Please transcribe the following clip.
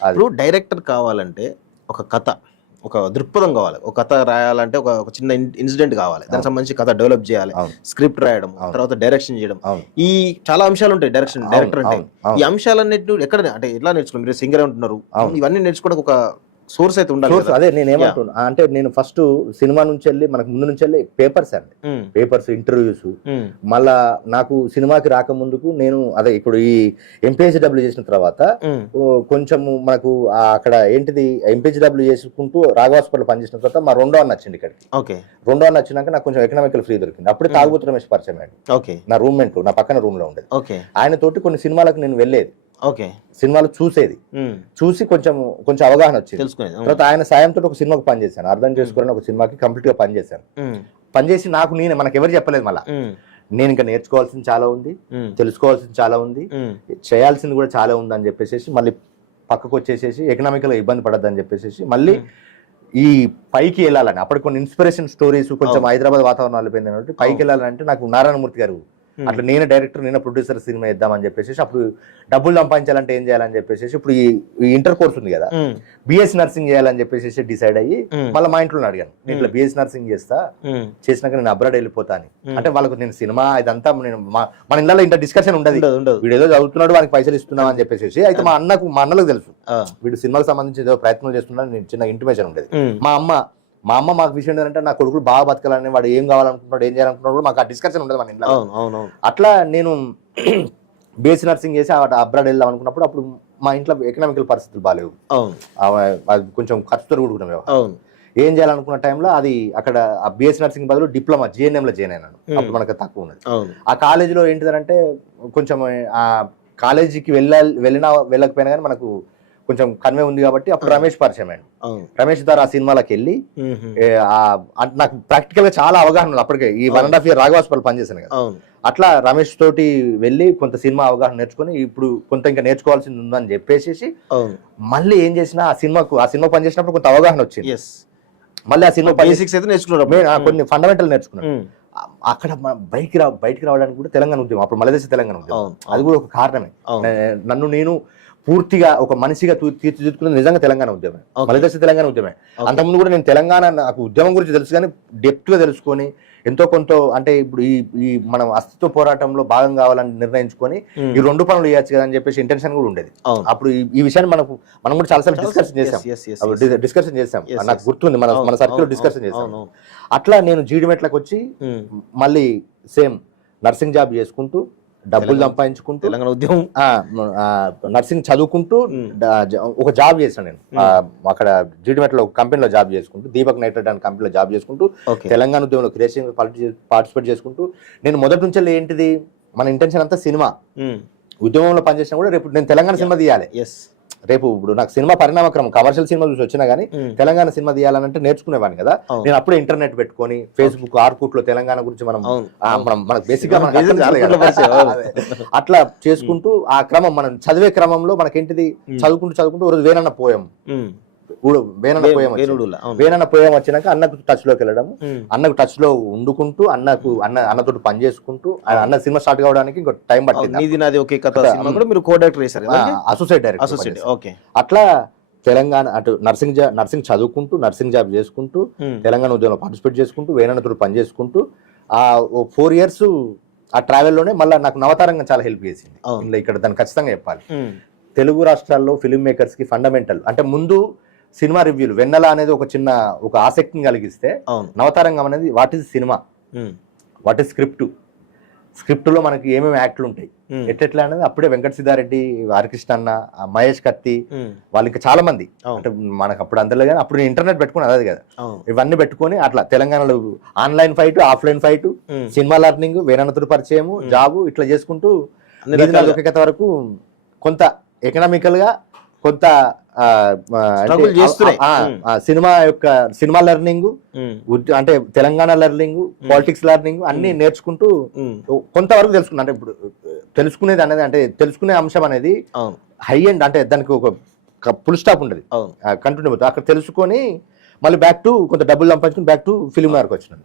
ఇప్పుడు డైరెక్టర్ కావాలంటే ఒక కథ, ఒక దృక్పథం కావాలి. ఒక కథ రాయాలంటే ఒక చిన్న ఇన్సిడెంట్ కావాలి, దానికి సంబంధించి కథ డెవలప్ చేయాలి, స్క్రిప్ట్ రాయడం, తర్వాత డైరెక్షన్ చేయడం, ఈ చాలా అంశాలు ఉంటాయి డైరెక్టర్ అంటే. ఈ అంశాలన్నిటి ఎక్కడ అంటే ఎట్లా నేర్చుకున్నారు? మీరు సింగర్ ఉంటున్నారు, ఇవన్నీ నేర్చుకోవడానికి ఒక సోర్స్ అయితే ఉండాలి. అదే నేను ఏమంటున్నా అంటే, నేను ఫస్ట్ సినిమా నుంచి వెళ్ళి మనకు ముందు నుంచి వెళ్ళి పేపర్స్ అండి, పేపర్స్, ఇంటర్వ్యూస్. మళ్ళా నాకు సినిమాకి రాకముందుకు నేను అదే ఇప్పుడు ఈ ఎంపీహెచ్డబ్ల్యూ చేసిన తర్వాత కొంచెం మనకు అక్కడ ఏంటిది ఎంపీహెచ్డబ్ల్యూ చేసుకుంటూ రాఘవ హాస్పిటల్ పనిచేసిన తర్వాత మా రెండో అన్న వచ్చింది ఇక్కడికి. రెండో అన్న వచ్చినాక నాకు కొంచెం ఎకనామికల్ ఫ్రీ దొరికింది. అప్పుడే తాగుబోతు రమేష్ పరిచయం అయ్యాడు, నా రూమ్మేట్, నా పక్కన రూమ్ లో ఉండేది. ఆయన తోటి కొన్ని సినిమాలకు నేను వెళ్ళేది, సినిమాలు చూసేది, చూసి కొంచెం అవగాహన వచ్చింది. తర్వాత ఆయన సాయంతో ఒక సినిమాకి పనిచేశాను, అర్థం చేసుకోవాలని ఒక సినిమాకి కంప్లీట్ గా పనిచేశాను. పనిచేసి మనకు ఎవరు చెప్పలేదు, మళ్ళా నేను ఇంకా నేర్చుకోవాల్సింది చాలా ఉంది, తెలుసుకోవాల్సింది చాలా ఉంది, చేయాల్సింది కూడా చాలా ఉంది అని చెప్పేసి మళ్ళీ పక్కకు వచ్చేసేసి ఎకనామికల్ గా ఇబ్బంది పడద్దని చెప్పేసి మళ్ళీ ఈ పైకి వెళ్ళాలని, అప్పటికి కొన్ని ఇన్స్పిరేషన్ స్టోరీస్, కొంచెం హైదరాబాద్ వాతావరణం అయిపోయింది కాబట్టి పైకి వెళ్ళాలంటే నాకు నారాయణమూర్తి గారు, అట్లా నేను డైరెక్టర్, నేను ప్రొడ్యూసర్, సినిమా ఇద్దామని చెప్పేసి అప్పుడు డబ్బులు సంపాదించాలంటే ఏం చేయాలని చెప్పేసి ఇప్పుడు ఈ ఇంటర్ కోర్స్ ఉంది కదా, బిఎస్సీ నర్సింగ్ చేయాలని చెప్పేసి డిసైడ్ అయ్యి మళ్ళీ మా ఇంట్లో అడిగాను, నేను ఇట్లా బిఎస్సీ నర్సింగ్ చేసినాక నేను అబ్రాడ్ వెళ్ళిపోతాను అంటే, వాళ్ళకు నేను సినిమా ఇదంతా నేను మన ఇళ్ళలో ఇంత డిస్కషన్ ఉండదు, వీడు ఏదో చదువుతున్నాడు వానికి పైసలు ఇస్తున్నాం అని చెప్పేసి. అయితే మా అన్నలకు తెలుసు వీడు సినిమాకి సంబంధించి ఏదో ప్రయత్నం చేస్తున్నాడు, నేను చిన్న ఇంటిమేషన్ ఉండేది. మా అమ్మ మాకు విషయం ఏంటంటే నా కొడుకులు బాగా బతకాలని, వాడు ఏం కావాలనుకుంటున్నాడు, ఏం చేయాలనుకుంటున్నాడు కూడా మాకు ఆ డిస్కషన్ ఉండదు మన ఇంట్లో. అట్లా నేను బేసి నర్సింగ్ చేసి అబ్రాడ్ వెళ్దాం అనుకున్నప్పుడు అప్పుడు మా ఇంట్లో ఎకనామికల్ పరిస్థితులు బాగాలేవు, అది కొంచెం ఖర్చుతో కూడుకున్నాం. ఏం చేయాలనుకున్న టైంలో అది అక్కడ ఆ బిఎస్సీ నర్సింగ్ బదులు డిప్లొమా జిఎన్ఎం లో జాయిన్ అయినాను. అప్పుడు మనకు తక్కువ ఉన్నది. ఆ కాలేజీలో ఏంటిదంటే కొంచెం ఆ కాలేజీకి వెళ్ళకపోయినా కానీ మనకు కొంచెం కన్వే ఉంది కాబట్టి అప్పుడు రమేష్ పరిచయం అయ్యాడు. రమేష్ ద్వారా ఆ సినిమాలకు వెళ్ళి నాకు ప్రాక్టికల్ గా చాలా అవగాహన ఉంది. అప్పటికే ఈ 1.5 year రాఘవ హాస్పిటల్ పనిచేశాను కదా, అట్లా రమేష్ తోటి వెళ్ళి కొంత సినిమా అవగాహన నేర్చుకుని ఇప్పుడు కొంత ఇంకా నేర్చుకోవాల్సింది ఉందని చెప్పేసి మళ్ళీ ఏం చేసినా ఆ సినిమా పనిచేసినప్పుడు కొంత అవగాహన వచ్చింది. మళ్ళీ ఆ సినిమా బేసిక్స్ అయితే నేర్చుకున్నాను, కొన్ని ఫండమెంటల్ నేర్చుకున్నాను. అక్కడ బయటికి రావడానికి కూడా తెలంగాణ ఉద్యమం, అప్పుడు మలదేశ తెలంగాణ ఉద్యమం, అది కూడా ఒక కారణమే. నన్ను నేను పూర్తిగా ఒక మనిషిగా తీర్చిదిద్దుకున్నది నిజంగా తెలంగాణ ఉద్యమే, మలదేశ తెలంగాణ ఉద్యమే. అంతకుముందు కూడా నేను తెలంగాణ నాకు ఉద్యమం గురించి తెలుసు కానీ డెప్త్ గా తెలుసుకొని ఎంతో కొంత అంటే ఇప్పుడు ఈ మనం అస్తిత్వ పోరాటంలో భాగం కావాలని నిర్ణయించుకొని ఈ 2 పనులు చేయొచ్చు కదా అని చెప్పేసి ఇంటెన్షన్ కూడా ఉండేది. అప్పుడు ఈ విషయాన్ని మనం కూడా చాలాసార్లు డిస్కషన్ చేసాం, నాకు గుర్తుంది, మన సర్కిల్ డిస్కషన్ చేసాం. అట్లా నేను జీడిమెట్లకు వచ్చి మళ్ళీ సేమ్ నర్సింగ్ జాబ్ చేసుకుంటూ డబ్బులు సంపాదించుకుంటూ తెలంగాణ ఉద్యమం నర్సింగ్ చదువుకుంటూ ఒక జాబ్ చేశాను నేను. అక్కడ జీడిమెట్లో ఒక కంపెనీలో జాబ్ చేసుకుంటూ, దీపక్ నైట్రేట్ అనే కంపెనీలో జాబ్ చేసుకుంటూ తెలంగాణ ఉద్యమంలో క్రియేషన్ పార్టిసిపేట్ చేసుకుంటూ నేను మొదటి నుంచి ఏంటిది మన ఇంటెన్షన్ అంతా సినిమా ఉద్యమంలో పనిచేసినా కూడా రేపు నేను తెలంగాణ సినిమా తీయాలి. రేపు ఇప్పుడు నాకు సినిమా పరిణామక్రమం కమర్షియల్ సినిమా చూసి వచ్చినా గానీ తెలంగాణ సినిమా తీయాలంటే నేర్చుకునేవాడిని కదా. నేను అప్పుడే ఇంటర్నెట్ పెట్టుకొని ఫేస్బుక్ ఆర్కుట్ లో తెలంగాణ గురించి మనకు బేసిక్ గా అట్లా చేసుకుంటూ ఆ క్రమం మనం చదివే క్రమంలో మనకేంటిది చదువుకుంటూ రోజు వేనన్న పోయం వేనన్న పోయం వచ్చినాక అన్నకు టచ్ లోకి వెళ్ళడం, అన్నకు టచ్ లో ఉండుకుంటూ అన్నతో పని చేసుకుంటూ అన్న సినిమా స్టార్ట్ కావడానికి ఇంకో టైం పట్టింది. Associate director. అట్లా తెలంగాణ అటు నర్సింగ్ చదువుకుంటూ నర్సింగ్ జాబ్ చేసుకుంటూ తెలంగాణ ఉద్యమంలో పార్టిసిపేట్ చేసుకుంటూ వేనన్నతో పని చేసుకుంటూ ఆ 4 years ఆ ట్రావెల్లోనే మళ్ళీ నాకు నవతారంగా చాలా హెల్ప్ చేసింది. ఇక్కడ దాన్ని ఖచ్చితంగా చెప్పాలి. తెలుగు రాష్ట్రాల్లో ఫిల్మ్ మేకర్స్ కి ఫండమెంటల్ అంటే ముందు సినిమా రివ్యూలు వెన్నెల అనేది ఒక ఆసక్తిని కలిగిస్తే నవతారంగం అనేది what is cinema, what is script లో మనకి ఏమేమి యాక్ట్లు ఉంటాయి ఎట్లా అనేది అప్పుడే వెంకట సిద్ధారెడ్డి, హరికృష్ణ అన్న, మహేష్ కత్తి వాళ్ళకి చాలా మంది అంటే మనకు అప్పుడు అందరిలో కానీ అప్పుడు నేను ఇంటర్నెట్ పెట్టుకుని అదే కదా, ఇవన్నీ పెట్టుకొని అట్లా తెలంగాణలో online fight, offline fight, cinema learning, వేనన్నతుడు పరిచయము, జాబు ఇట్లా చేసుకుంటూ వరకు కొంత ఎకనామికల్ గా కొంత సినిమా లెర్నింగ్ అంటే తెలంగాణ లెర్నింగ్, పాలిటిక్స్ లెర్నింగ్ అన్ని నేర్చుకుంటూ కొంతవరకు తెలుసుకున్నా. అంటే ఇప్పుడు తెలుసుకునేది అనేది అంటే తెలుసుకునే అంశం అనేది హై ఎండ్ అంటే దానికి ఒక ఫుల్ స్టాప్ ఉండదు, కంటిన్యూ అవుతుంది. అక్కడ తెలుసుకొని మళ్ళీ బ్యాక్ టు కొంత డబ్బులు సంపాదించుకుని బ్యాక్ టు ఫిల్మ్ వరకు వచ్చినాను.